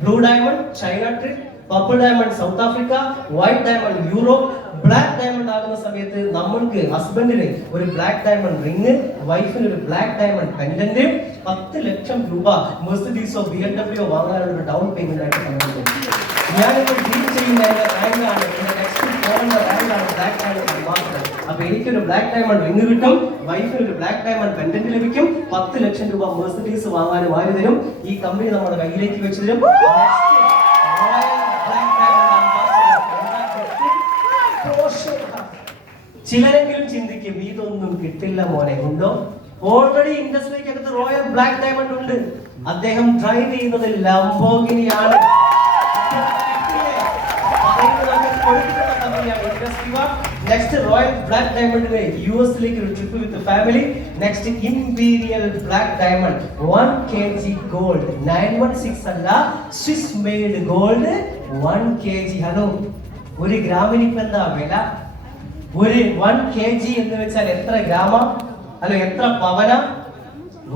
Blue diamond China trip, purple diamond south Africa, white diamond Europe, black diamond ആകുന്ന സമയത്ത് നമ്മൾക്ക് ഹസ്ബൻഡിന് ഒരു ബ്ലാക്ക് ഡയമണ്ട് റിംഗ്, വൈഫിന് ഒരു ബ്ലാക്ക് ഡയമണ്ട് പെൻഡന്റ്, 10 ലക്ഷം രൂപ മെർസിഡീസോ BMW വാങ്ങാനുള്ള ഒരു ഡൗൺ പേയ്മെന്റ് ആയിട്ട് സമർപ്പിക്കും. ഞാനിപ്പോൾ ഡീൽ ചെയ്യുന്ന റാങ്കാണ്, നെക്സ്റ്റ് പോകുന്ന റാങ്കാണ് ബ്ലാക്ക് ഡയമണ്ട് അംബാസഡർ. അപ്പൊ എനിക്കൊരു ബ്ലാക്ക് ഡയമണ്ട് റിംഗ് കിട്ടും, വൈഫിന് ഒരു ബ്ലാക്ക് ഡയമണ്ട് പെൻഡന്റ് ലഭിക്കും, 10 ലക്ഷം രൂപ മെർസിഡീസ് വാങ്ങാനും ആര് തരും? ഈ കമ്പനി നമ്മുടെ കയ്യിലേക്ക് വെച്ച് തരും. ചിലരെങ്കിലും ചിന്തിക്കും ഇതൊന്നും കിട്ടില്ല മോനെ. ഉണ്ടോ? ഓൾറെഡി ഇൻഡസ്ട്രിക്കകത്ത് റോയൽ ബ്ലാക്ക് ഡയമണ്ട് ഉണ്ട്. അദ്ദേഹം ഡ്രൈവ് ചെയ്യുന്നത് ലംബോർഗിനിയാണ്. നെക്സ്റ്റ് റോയൽ ബ്ലാക്ക് ഡയമണ്ടിന് US-ലേക്ക് ഒരു trip with family. Next imperial black diamond 1 kg gold, 916 അല്ല, Swiss made gold 1 kg. Hello, ഒരു ഗ്രാമിന് ഇപ്പൊ എന്താ വില? ഒരു 1 kg എന്ന് വെച്ചാൽ എത്ര ഗ്രാമ? അല്ല, എത്ര പവന?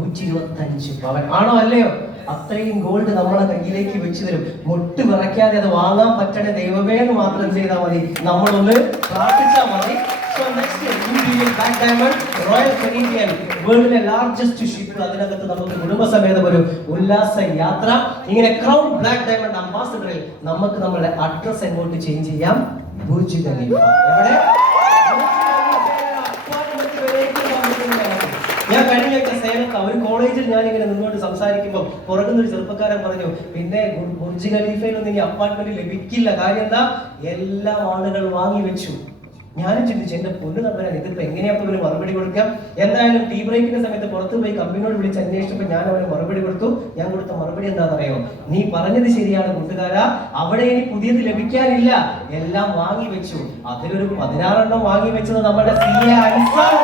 125 പവൻ ആണോ അല്ലയോ? അത്രയും ഗോൾഡ് നമ്മളെ കയ്യിലേക്ക് വെച്ച് തരും. മുട്ട് വിറയ്ക്കാതെ അത് വാങ്ങാൻ പറ്റണ ദൈവമേ എന്ന് മാത്രം ചെയ്താൽ മതി, നമ്മളൊന്ന് പ്രാർത്ഥിച്ചാൽ മതി. So next imperial black diamond Royal Caribbean, വേൾഡിലെ ലാർജസ്റ്റ് ഷിപ്പ്. അതിനകത്ത് നമുക്ക് കുടുംബസമേതം ഒരു ഉല്ലാസ യാത്ര. ഇങ്ങനെ ക്രൗൺ ബ്ലാക്ക് ഡയമണ്ട് അംബാസഡറിൽ നമുക്ക് നമ്മുടെ അഡ്രസ് എങ്ങോട്ട് ചേഞ്ച് ചെയ്യാം? Burj Khalifa. എവിടെ? ഞാൻ കഴിഞ്ഞ സേലത്ത് ഒരു കോളേജിൽ ഞാനിങ്ങനെ നിന്നോട്ട് സംസാരിക്കുമ്പോൾ പുറകുന്നൊരു ചെറുപ്പക്കാരൻ പറഞ്ഞു, പിന്നെ ബുർജ് ഖലീഫയിലൊന്നും ഇനി അപ്പാർട്ട്മെന്റ് ലഭിക്കില്ല. കാര്യം എന്താ? എല്ലാ ആളുകൾ വാങ്ങി വെച്ചു. ഞാനും ചിന്തിച്ചു, എന്റെ പൊന്നു തമ്പരാൻ, ഇതിപ്പോ എങ്ങനെയാ ഒരു മറുപടി കൊടുക്കാം? എന്തായാലും ടീ ബ്രേക്കിന്റെ സമയത്ത് പുറത്തു പോയി കമ്പനിയോട് വിളിച്ച് അന്വേഷിച്ചപ്പോൾ ഞാൻ അവന് മറുപടി കൊടുത്തു. ഞാൻ കൊടുത്ത മറുപടി എന്താണെന്നറിയോ? നീ പറഞ്ഞത് ശരിയാണ് കൂട്ടുകാരാ, അവിടെ ഇനി പുതിയത് ലഭിക്കാനില്ല, എല്ലാം വാങ്ങി വെച്ചു. അതിലൊരു 16 എണ്ണം വാങ്ങി വെച്ചത് നമ്മുടെ CA അൻസാർ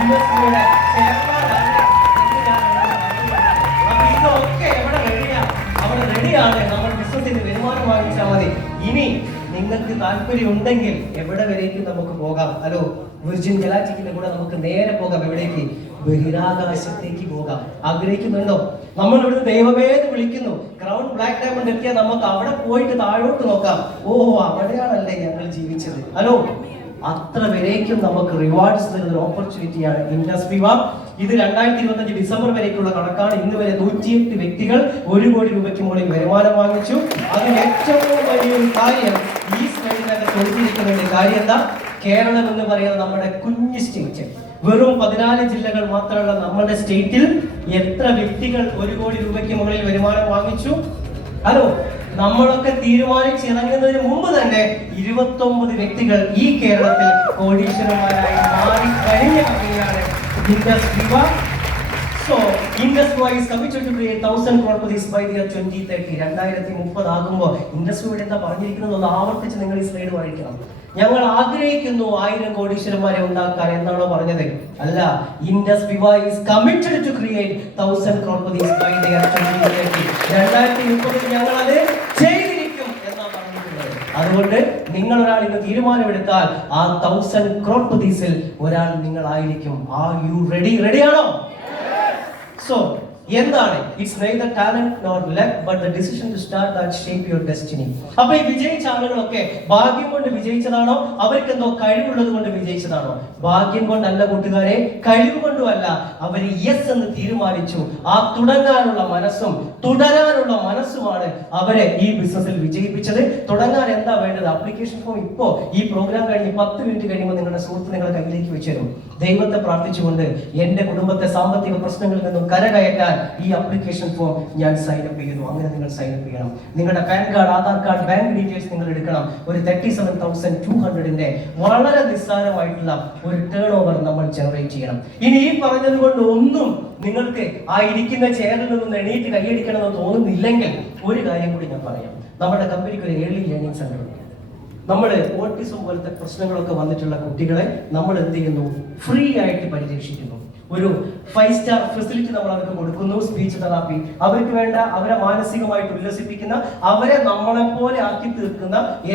ഇൻഡസ്ട്രിയുടെ ചെയർമാനാണ്. അപ്പൊ ഇതൊക്കെ എവിടെ റെഡിയാ? അവിടെ റെഡിയാണ്. നമ്മൾ ബിസിനസിന് വരുമാനം വാങ്ങിച്ചാൽ മതി. ഇനി നിങ്ങൾക്ക് താല്പര്യം ഉണ്ടെങ്കിൽ എവിടെ വരേക്കും നമുക്ക് പോകാം? ഹലോ, വിർജിൻ ഗലാക്റ്റിക്കിന്റെ കൂടെ നമുക്ക് നേരെ പോകാം. എവിടേക്ക്? ബഹിരാകാശത്തേക്ക് പോകാം. ആഗ്രഹിക്കുന്നുണ്ടോ? നമ്മൾ ഇവിടുന്ന് ദൈവമേ എന്ന് വിളിക്കുന്നു. ക്രൗൺ ബ്ലാക്ക് ഡയമണ്ട് എത്തിയാൽ നമുക്ക് അവിടെ പോയിട്ട് താഴോട്ട് നോക്കാം. ഓ, അവിടെയാണല്ലേ ഞങ്ങൾ ജീവിച്ചത്. ഹലോ, അത്ര വരേക്കും നമുക്ക് റിവാർഡ്സ് തരുന്ന ഒരു ഓപ്പർച്യൂണിറ്റിയാണ് ഇൻഡസ്ട്രി വാർ. ഇത് 2025 ഡിസംബർ വരേക്കുള്ള കണക്കാണ്. ഇന്ന് വരെ 108 വ്യക്തികൾ 1 കോടി രൂപയ്ക്ക് മുകളിൽ വരുമാനം വാങ്ങിച്ചു. അതിൽ ഏറ്റവും വലിയൊരു കാര്യം ഈ സ്ലൈഡിനകത്ത് കൊടുത്തിരിക്കുന്ന കാര്യം എന്താ? കേരളം എന്ന് പറയുന്നത് നമ്മുടെ കുഞ്ഞു സ്റ്റേറ്റ്, വെറും 14 ജില്ലകൾ മാത്രമുള്ള നമ്മുടെ സ്റ്റേറ്റിൽ എത്ര വ്യക്തികൾ 1 കോടി രൂപയ്ക്ക് മുകളിൽ വരുമാനം വാങ്ങിച്ചു? ഹലോ, നമ്മളൊക്കെ തീരുമാനിച്ചിറങ്ങുന്നതിന് മുമ്പ് തന്നെ 29 വ്യക്തികൾ ഈ കേരളത്തിൽ കോടീശ്വരന്മാരായി മാറി കഴിഞ്ഞ കമ്പനിയാണ് industry war. So, Industry is committed to create 1,000 crore rupees by the year 2030. 2030 ആകുമ്പോൾ ഇൻഡസ്ട്രിയുടെ എന്താ പറഞ്ഞിരിക്കുന്നത് ഒന്ന് ആവർത്തിച്ച് നിങ്ങൾ ഈ സ്ലൈഡ് വായിക്കണം. ഞങ്ങൾ ആഗ്രഹിക്കുന്നു 1000 കോടീശ്വരന്മാരെ ഉണ്ടാക്കാൻ എന്നാണോ പറഞ്ഞത്? അല്ല, industry is committed to create 1,000 crore rupees by the year 2030. 2030 ഞങ്ങൾ അത് ചെയ്തിരിക്കും എന്നാണ് പറഞ്ഞിട്ടുള്ളത്. അതുകൊണ്ട് നിങ്ങൾ ഒരാൾ ഇന്ന് തീരുമാനമെടുത്താൽ ആ 1,000 crore rupees ഒരാൾ നിങ്ങളായിരിക്കും. Are you ready? റെഡിയാണോ? So, എന്താണ്? It's neither talent nor luck, but the decision to start that shape your destiny. അപ്പോൾ ഈ വിജയിച്ച ആളുകളൊക്കെ ഭാഗ്യം കൊണ്ട് വിജയിച്ചതാണോ? അവർക്ക് എന്തോ കഴിവുള്ളത് കൊണ്ട് വിജയിച്ചതാണോ? ഭാഗ്യം കൊണ്ടല്ല കൂട്ടുകാരെ, കഴിവ് കൊണ്ടുമല്ല. അവർ യെസ് എന്ന് തീരുമാനിച്ചു. ആ തുടങ്ങാനുള്ള മനസ്സും തുടരാനുള്ള മനസ്സുമാണ് അവരെ ഈ ബിസിനസ്സിൽ വിജയിപ്പിച്ചത്. തുടങ്ങാൻ എന്താ വേണ്ടത്? ആപ്ലിക്കേഷൻ ഫോം ഇപ്പോ ഈ പ്രോഗ്രാം കഴിഞ്ഞ് 10 മിനിറ്റ് കഴിയുമ്പോൾ നിങ്ങളുടെ സുഹൃത്ത് നിങ്ങളുടെ കയ്യിലേക്ക് വെച്ചു തരും. ദൈവത്തെ പ്രാർത്ഥിച്ചുകൊണ്ട് എന്റെ കുടുംബത്തെ സാമ്പത്തിക പ്രശ്നങ്ങളിൽ നിന്നും കരകയറ്റാൻ ഈ ആപ്ലിക്കേഷൻ ഫോം ഞാൻ സൈൻ അപ്പ് ചെയ്യുന്നു. അങ്ങനെ നിങ്ങൾ സൈൻ അപ്പ് ചെയ്യണം. നിങ്ങളുടെ pan card, Aadhaar card, bank details നിങ്ങൾ എടുക്കണം. ഒരു 37,200 വളരെ നിസ്സാരമായിട്ടുള്ള ഒരു ടേൺ ഓവർ നമ്മൾ ജനറേറ്റ് ചെയ്യണം. ഇനി ഈ പറഞ്ഞത് കൊണ്ട് ഒന്നും നിങ്ങൾക്ക് ആ ഇരിക്കുന്ന ചെയറിൽ നിന്ന് എണീറ്റ് കൈയടിക്കണമെന്ന് തോന്നുന്നില്ലെങ്കിൽ ഒരു കാര്യം കൂടി ഞാൻ പറയാം. നമ്മുടെ കമ്പനിക്ക് ഒരു ഏർലി ലേണിംഗ് സെന്റർ ഉണ്ട്. നമ്മൾ ഓട്ടിസം പോലത്തെ പ്രശ്നങ്ങളൊക്കെ വന്നിട്ടുള്ള കുട്ടികളെ നമ്മൾ എന്ത് ചെയ്യുന്നു? ഫ്രീ ആയിട്ട് പരിരക്ഷിക്കുന്നു. ഒരു 5 സ്റ്റാർ ഫെസിലിറ്റി നമ്മൾ അവർക്ക് കൊടുക്കുന്നു. സ്പീച്ച് തെറാപ്പി, അവർക്ക് വേണ്ട അവരെ മാനസികമായിട്ട് ഉല്ലസിപ്പിക്കുന്ന, അവരെ നമ്മളെ പോലെ ആക്കി തീർക്കുന്ന